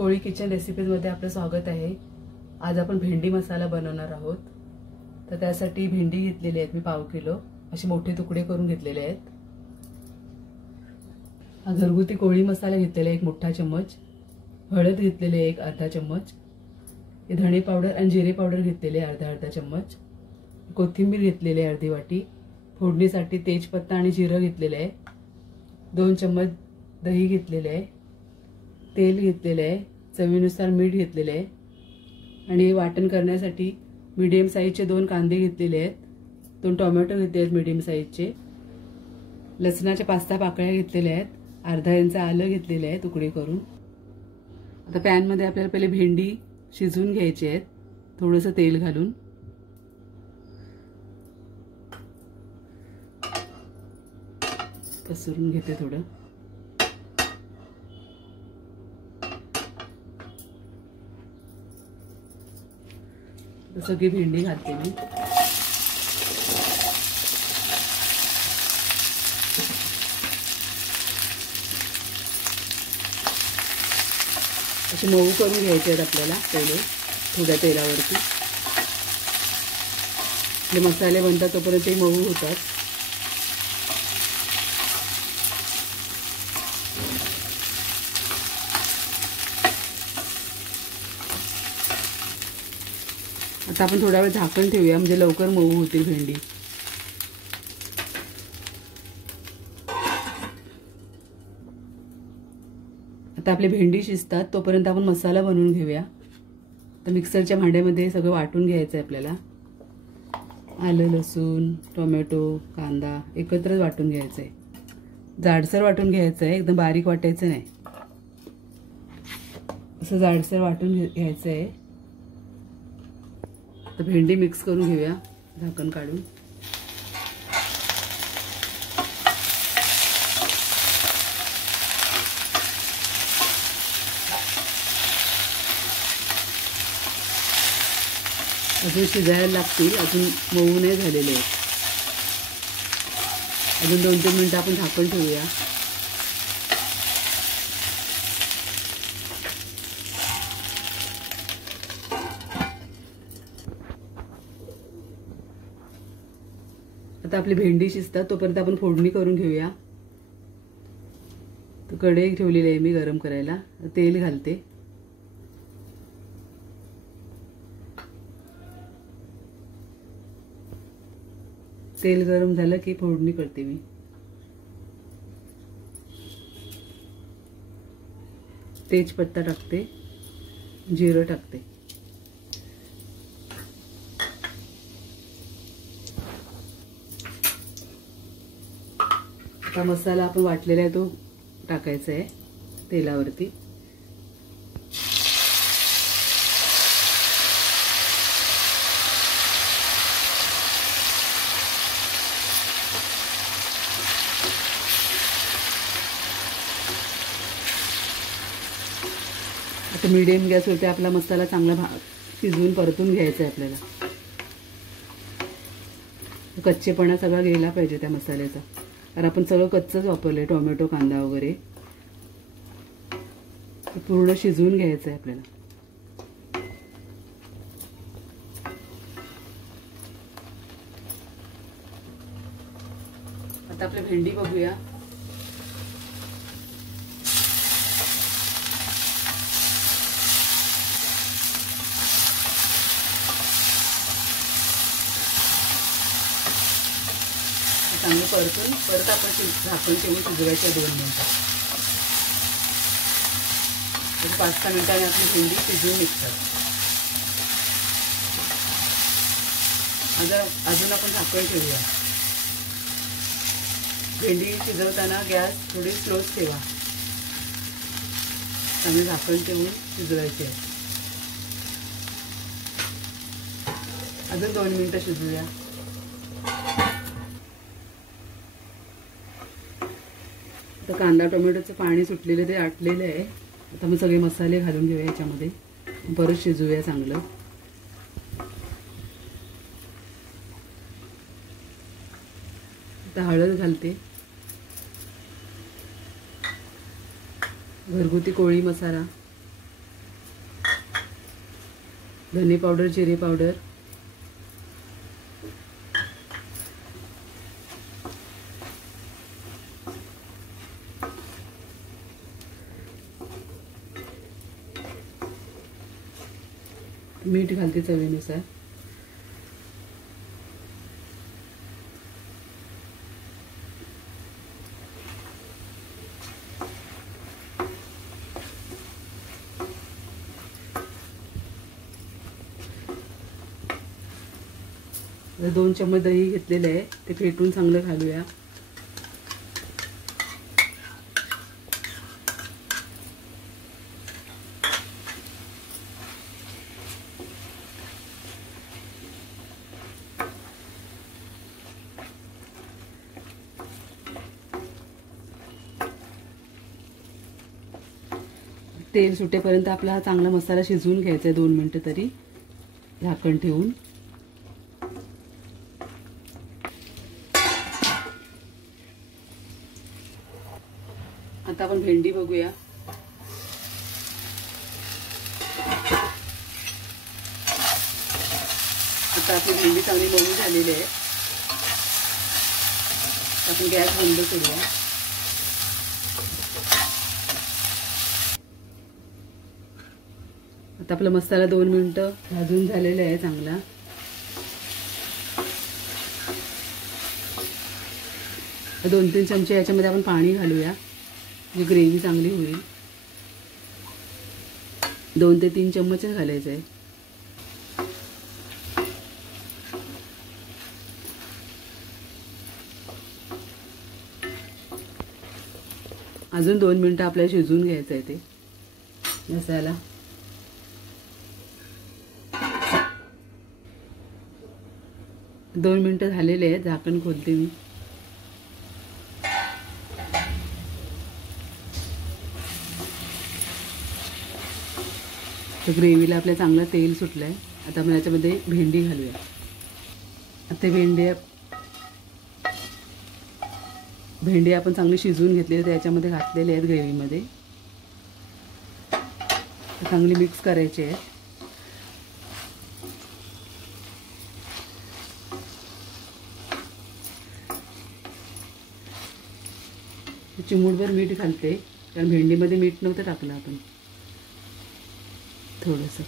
कोळी kitchen रेसिपीजमध्ये आपलं स्वागत आहे। आज आपण भेंडी मसाला बनवणार आहोत। तर त्यासाठी भेंडी घेतलेली आहेत मी पाव किलो, असे मोठे तुकडे करून घेतलेले आहेत। हा घरगुती कोळी मसाला घेतलेला एक मोठा चम्मच, हळद घेतलेले एक अर्धा चम्मच, धणे पावडर आणि जिरे पावडर घेतलेले अर्धा चम्मच, कोथिंबीर घेतलेली अर्धी वाटी, फोडणीसाठी तेजपत्ता आणि जिरं घेतलेले आहे, 2 चम्मच दही घेतलेले आहे, तेल घेतलेले आहे, चवीनुसार मीठ घेतलेले आहे आणि वाटण करण्यासाठी मीडियम साइजचे 2 कांदे घेतलेले आहेत, 2 टोमॅटो घेतले आहेत मीडियम साइजचे, लसणाच्या 5-6 पाकळ्या घेतलेल्या आहेत, अर्धा इंच आलं घेतलेले आहे तुकडे करून। आता पॅन मध्ये आपल्याला पहिले भेंडी शिजवून घ्यायची आहेत, थोडंसं तेल घालून। पसरून घेते थोडं। सगळी भेंडी घालते मी। असे मऊ करून घ्यायचे आहेत आपल्याला पहिले थोड्या तेलावरती। जे मसाले बनतात तोपर्यंत ते मऊ होतात। आता आपण थोडा वेळ झाकण ठेवूया, म्हणजे लवकर मऊ होतील भेंडी। आता आपली भेंडी शिजतात तोपर्यंत आपण मसाला बनवून घेऊया। तर मिक्सरच्या भांड्यामध्ये सगळं वाटून घ्यायचं आहे आपल्याला। आलं, लसूण, टोमॅटो, कांदा एकत्रच वाटून घ्यायचं आहे। जाडसर वाटून घ्यायचं आहे, एकदम बारीक वाटायचं नाही, असं जाडसर वाटून घ्यायचं आहे। तर भेंडी मिक्स करून घेऊया झाकण काढून। अजून शिजायला लागतील, अजून मऊ नाही झालेले आहेत। अजून 2-3 मिनिटं आपण झाकण ठेवूया। आता आपली भेंडी शिजतात तोपर्यंत आपण फोडणी करून घेऊया। तर कढई ठेवलेली आहे मी गरम करायला, तेल घालते। तेल गरम झालं की फोडणी करते मी। तेजपत्ता टाकते, जिरं टाकते। आता मसाला आपण वाटलेला आहे तो टाकायचा आहे तेलावरती। आता मीडियम गॅसवरती आपला मसाला चांगला शिजवून परतून घ्यायचा आहे आपल्याला। कच्चेपणा सगळा गेला पाहिजे त्या मसाल्याचा, कारण आपण सगळं कच्चंच वापरलंय, टोमॅटो, कांदा वगैरे। पूर्ण शिजवून घ्यायचं आहे आपल्याला। आता आपली भेंडी बघूया। चांगलं परतून परत आपण झाकण ठेवून शिजवायचे 2 मिनिटं। 5-6 मिनिटांनी आपली भेंडी शिजून निघतात। अजून आपण झाकण ठेवूया। भेंडी शिजवताना गॅस थोडी स्लोच ठेवा, चांगलं झाकण ठेवून शिजवायचे आहे। अजून 2 मिनिटं शिजवूया। आता कांदा टोमॅटोचं पाणी सुटलेलं ते आटलेलं आहे। आता मग सगळे मसाले घालून घेऊया याच्यामध्ये, परत शिजवूया चांगलं। आता हळद घालते, घरगुती कोळी मसाला, धने पावडर, जिरे पावडर, मीठ घालते चवीनुसार. आता 2 चम्मच दही घेतलेलं आहे, ते फेटून चांगलं घालूया. तेल सुटेपर्यंत आपला हा चांगला मसाला शिजवून घ्यायचा आहे 2 मिनिटं तरी झाकण ठेवून. आता आपण भेंडी बघूया. आता आपली भेंडी चांगली मऊ झालेली आहे. आपण गॅस बंद करूया. आता आपला मसाला 2 मिनिटं भाजून झालेला आहे चांगला. आता 2-3 चमचे याच्यामध्ये आपण पाणी घालूया, जी ग्रेव्ही चांगली होईल. 2 ते 3 चम्मच घालायचं आहे. अजून 2 मिनिटं आपल्याला शिजवून घ्यायचं आहे ते मसाला. दोन मिनिटं झालेले आहेत. झाकण खोलते मी. तर ग्रेव्हीला आपल्या चांगलं तेल सुटलं आहे. आता आपण याच्यामध्ये भेंडी घालूया. आता भेंडी आपण चांगली शिजवून घेतली, तर याच्यामध्ये घातलेले आहेत ग्रेव्हीमध्ये. चांगली मिक्स करायची आहे. चिमूटभर मीठ घालते, कारण भेंडीमध्ये मीठ नव्हतं टाकलं आपण, थोडंसं.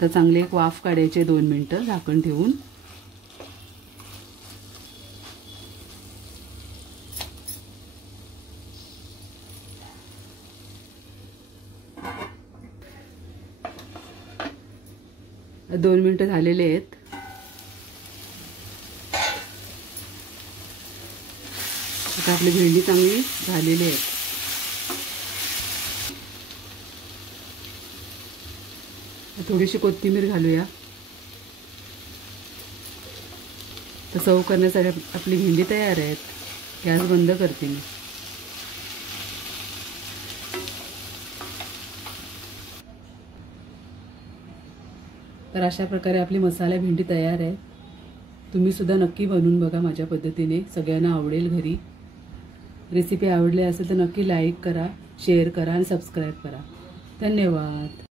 तर चांगली एक वाफ काढायची 2 मिनिटं झाकण ठेवून. दोन मिनिटं झालेले आहेत. आता आपली भेंडी चांगली झालेली आहे. थोडीशी कोथिंबीर घालूया. तर सर्व करण्यासाठी आपली भेंडी तयार आहे. गॅस बंद करते मी. तर अशा प्रकारे आपली मसाला भेंडी तयार आहे. तुम्ही सुद्धा नक्की बनवून बघा माझ्या पद्धतीने. सगळ्यांना आवडेल घरी. रेसिपी आवडली असेल तर नक्की लाईक करा, शेअर करा आणि सबस्क्राईब करा. धन्यवाद.